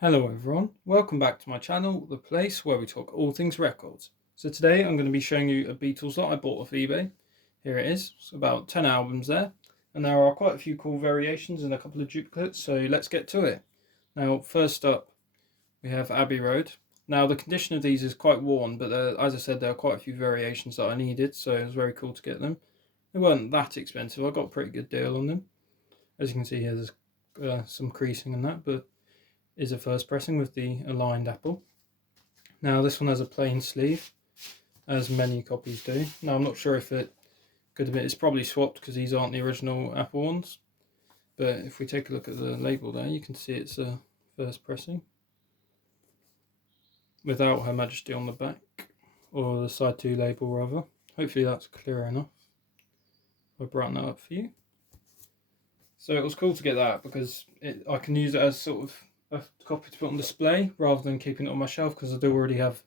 Hello everyone, welcome back to my channel, the place where we talk all things records. So today I'm going to be showing you a Beatles lot I bought off eBay. Here it is, it's about 10 albums there, and there are quite a few cool variations and a couple of duplicates, so let's get to it. Now first up we have Abbey Road. Now the condition of these is quite worn, but as I said there are quite a few variations that I needed, so it was very cool to get them. They weren't that expensive, I got a pretty good deal on them. As you can see here there's some creasing and that, but is a first pressing with the aligned apple. Now this one has a plain sleeve, as many copies do. Now I'm not sure if it could have been, it's probably swapped because these aren't the original apple ones. But if we take a look at the label there, you can see it's a first pressing without Her Majesty on the back, or the side 2 label rather. Hopefully that's clear enough. I'll brighten that up for you. So it was cool to get that because I can use it as sort of a copy to put on display rather than keeping it on my shelf, because I do already have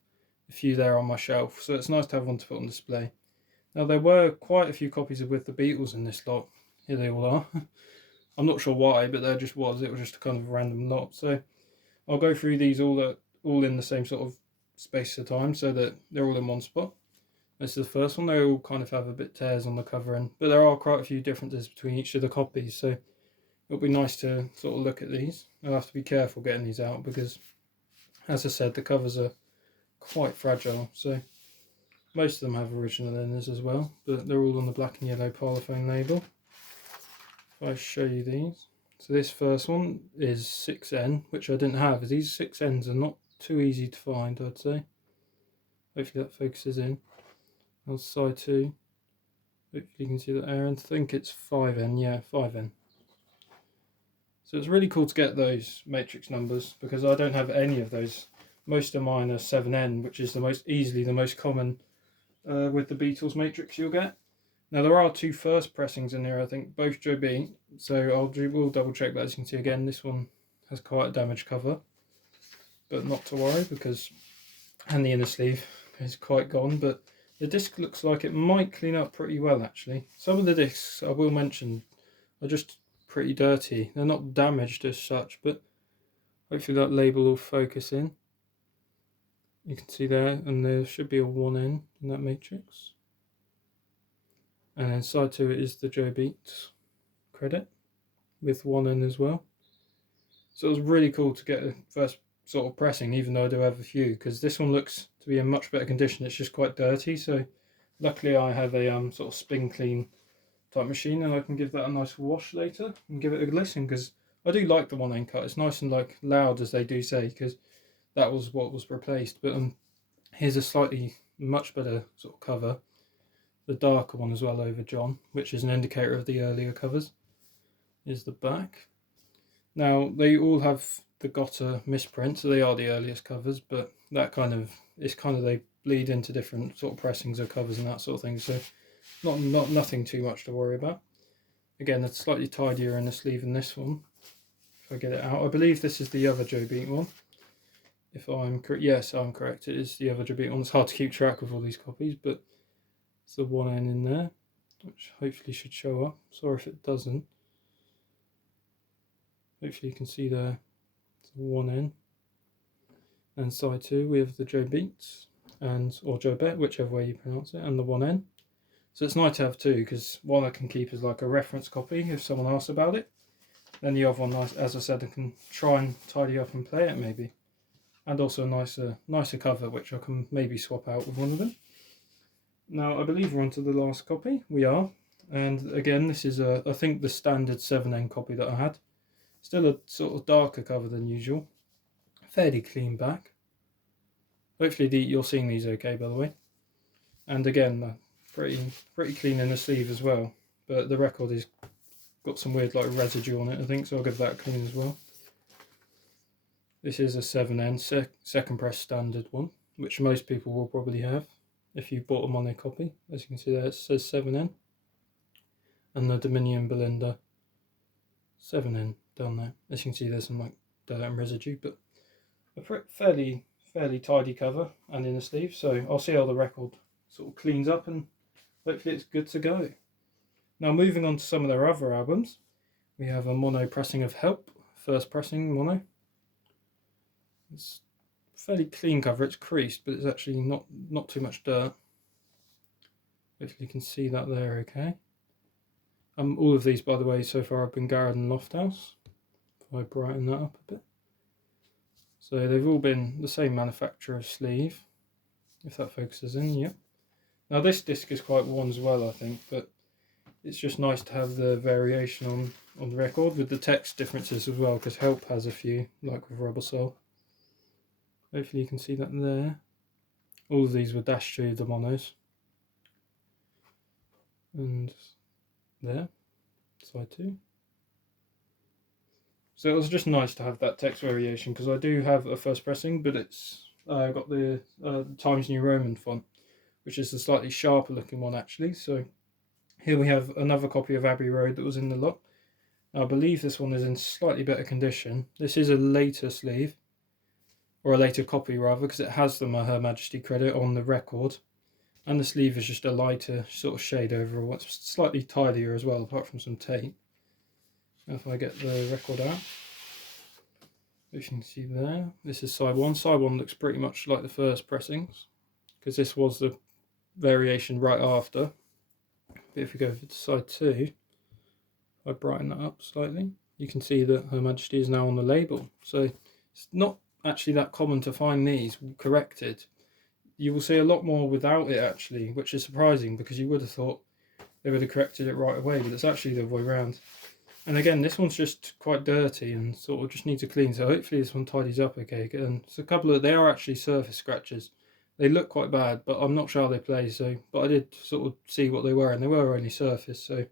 a few there on my shelf, so it's nice to have one to put on display. Now there were quite a few copies of With the Beatles in this lot. Here they all are. I'm not sure why, but there just was. It was just a kind of random lot. So I'll go through these all in the same sort of space of time so that they're all in one spot. This is the first one. They all kind of have a bit tears on the cover end, but there are quite a few differences between each of the copies, so it'll be nice to sort of look at these. I'll have to be careful getting these out because, as I said, the covers are quite fragile. So most of them have original inners as well, but they're all on the black and yellow Parlophone label. If I show you these. So this first one is 6N, which I didn't have. These 6Ns are not too easy to find, I'd say. Hopefully that focuses in. That's side 2. Hopefully you can see that there. I think it's 5N, yeah, 5N. So it's really cool to get those matrix numbers because I don't have any of those. Most of mine are 7N, which is the most common with the Beatles matrix you'll get. Now there are two first pressings in here, I think, both Joe B. So we'll double check that. As you can see again, this one has quite a damaged cover, but not to worry because, and the inner sleeve is quite gone, but the disc looks like it might clean up pretty well actually. Some of the discs I will mention are just pretty dirty. They're not damaged as such, but hopefully that label will focus in. You can see there, and there should be a 1N in that matrix. And then side 2 is the Joe Beat credit with 1N as well. So it was really cool to get a first sort of pressing, even though I do have a few, because this one looks to be in much better condition. It's just quite dirty, so luckily I have a sort of spin clean type machine, and I can give that a nice wash later and give it a glisten, because I do like the 1N cut. It's nice and like loud, as they do say, because that was what was replaced. But here's a slightly much better sort of cover, the darker one as well over John, which is an indicator of the earlier covers. Is the back. Now they all have the Gotta misprint, so they are the earliest covers, but that kind of they bleed into different sort of pressings of covers and that sort of thing. So nothing too much to worry about. Again, it's slightly tidier in the sleeve than this one. If I get it out, I believe this is the other Joe Beat one. If I'm correct, yes, I'm correct. It is the other Joe Beat one. It's hard to keep track of all these copies, but it's the 1N in there, which hopefully should show up. Sorry if it doesn't. Hopefully you can see there. It's the 1N. And side 2 we have the Joe Beats or Joe Bet, whichever way you pronounce it, and the 1N. So it's nice to have two, because one I can keep as like a reference copy if someone asks about it. Then the other one, as I said, I can try and tidy up and play it maybe. And also a nicer cover, which I can maybe swap out with one of them. Now I believe we're on to the last copy. We are. And again, this is I think the standard 7N copy that I had. Still a sort of darker cover than usual. Fairly clean back. Hopefully you're seeing these okay, by the way. And again, pretty clean in the sleeve as well, but the record is got some weird like residue on it, I think, so I'll give that a clean as well. This is a 7N second press standard one, which most people will probably have if you bought them on their copy. As you can see there, it says 7N, and the Dominion Belinda 7N down there. As you can see, there's some like dirt and residue, but a fairly tidy cover and in the sleeve, so I'll see how the record sort of cleans up and hopefully it's good to go. Now moving on to some of their other albums, we have a mono pressing of Help, first pressing mono. It's fairly clean cover. It's creased, but it's actually not too much dirt. Hopefully you can see that there okay. All of these, by the way, so far have been Garrett and Lofthouse. If I brighten that up a bit. So they've all been the same manufacturer sleeve, if that focuses in, yeah. Now this disc is quite worn as well, I think, but it's just nice to have the variation on the record with the text differences as well, because Help has a few, like with Rubber Soul. Hopefully you can see that there. All of these were dash tube, the monos. And there, side 2. So it was just nice to have that text variation, because I do have a first pressing, but it's got the Times New Roman font, which is a slightly sharper looking one actually. So here we have another copy of Abbey Road that was in the lot. Now, I believe this one is in slightly better condition. This is a later sleeve, or a later copy rather, because it has the Her Majesty credit on the record. And the sleeve is just a lighter sort of shade overall. It's slightly tidier as well, apart from some tape. If I get the record out, as you can see there, this is side 1. Side 1 looks pretty much like the first pressings, because this was the variation right after. But if we go to side 2, if I brighten that up slightly, you can see that Her Majesty is now on the label. So it's not actually that common to find these corrected. You will see a lot more without it actually, which is surprising, because you would have thought they would have corrected it right away, but it's actually the other way around. And again, this one's just quite dirty and sort of just needs a clean, so hopefully this one tidies up okay. And it's a couple of, they are actually surface scratches. They look quite bad, but I'm not sure how they play, so, but I did sort of see what they were, and they were only surface, so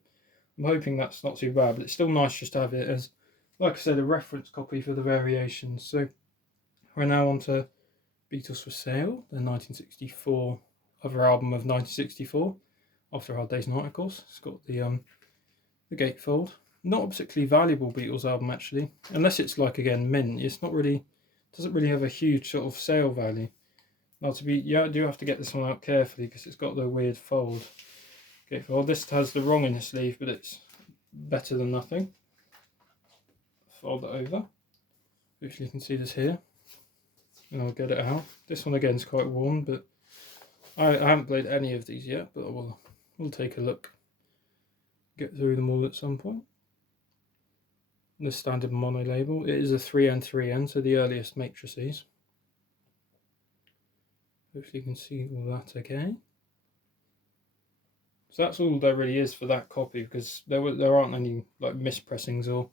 I'm hoping that's not too bad, but it's still nice just to have it as, like I said, a reference copy for the variations. So we're now on to Beatles for Sale, the 1964 other album of 1964, After a Hard Day's Night, of course. It's got the gatefold. Not a particularly valuable Beatles album actually, unless it's like, again, mint. It's not really, doesn't really have a huge sort of sale value. Now to be, yeah, I do have to get this one out carefully because it's got the weird fold. Gatefold. This has the wrong in the sleeve, but it's better than nothing. Fold it over. Hopefully you can see this here, and I'll get it out. This one again is quite worn, but I haven't played any of these yet, but we'll take a look. Get through them all at some point. The standard mono label. It is a 3N3N, so the earliest matrices. Hopefully you can see all that okay. So that's all there really is for that copy, because there aren't any like mispressings, or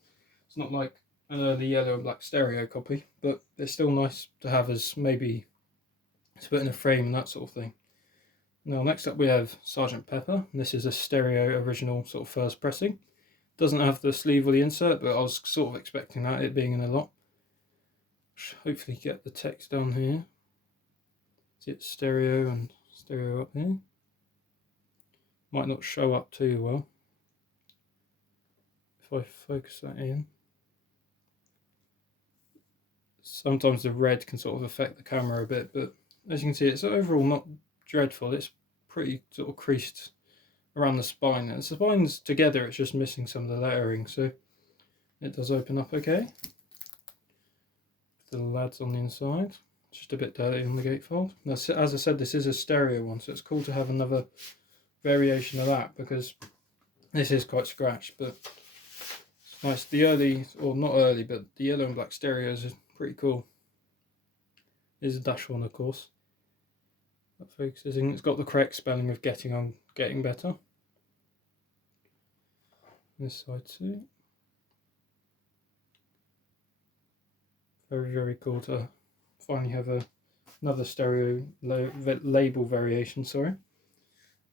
it's not like an early yellow and black stereo copy, but they're still nice to have as maybe to put in a frame and that sort of thing. Now next up we have Sgt. Pepper, and this is a stereo original sort of first pressing. Doesn't have the sleeve or the insert, but I was sort of expecting that, it being in a lot. Hopefully get the text down here. See it's stereo and stereo up here. Might not show up too well. If I focus that in. Sometimes the red can sort of affect the camera a bit, but as you can see, it's overall not dreadful. It's pretty sort of creased around the spine, and the spine's together, it's just missing some of the lettering, so it does open up okay. The lads on the inside, just a bit dirty on the gatefold. Now, as I said, this is a stereo one, so it's cool to have another variation of that, because this is quite scratched, but it's nice. The early, or not early, but the yellow and black stereos is pretty cool. There's a dash one, of course. That focuses in. It's got the correct spelling of getting on, getting better. This side too. Very, very cool to finally have another stereo label variation, sorry.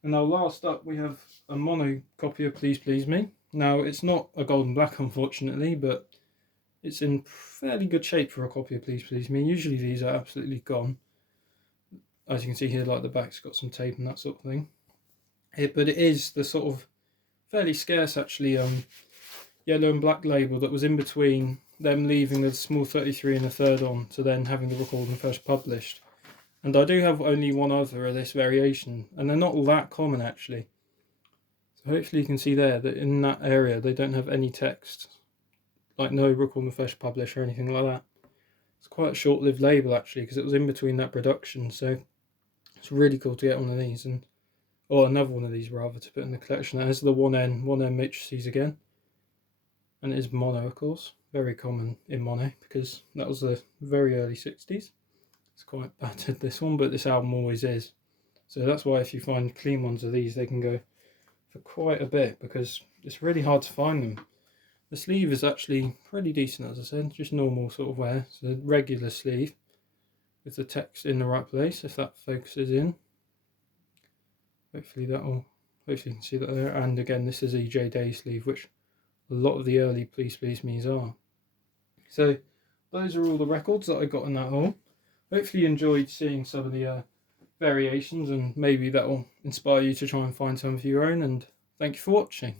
And now last up we have a mono copy of Please Please Me. Now it's not a gold and black unfortunately, but it's in fairly good shape for a copy of Please Please Me. Usually these are absolutely gone. As you can see here, like the back's got some tape and that sort of thing. But it is the sort of fairly scarce actually yellow and black label that was in between them leaving the small 33 and a third on to then having the recording first published. And I do have only one other of this variation, and they're not all that common actually. So hopefully you can see there that in that area they don't have any text, like no recording first published or anything like that. It's quite a short-lived label actually, because it was in between that production, so it's really cool to get one of these, or another one of these rather, to put in the collection. That is the 1N matrices again, and it is mono, of course, very common in mono because that was the very early 60s. It's quite battered, this one, but this album always is. So that's why if you find clean ones of these, they can go for quite a bit, because it's really hard to find them. The sleeve is actually pretty decent, as I said, just normal sort of wear. It's a regular sleeve with the text in the right place, if that focuses in. Hopefully you can see that there. And again, this is EJ Day sleeve, which a lot of the early Please Please Me's are. So those are all the records that I got in that haul. Hopefully you enjoyed seeing some of the variations, and maybe that will inspire you to try and find some of your own, and thank you for watching.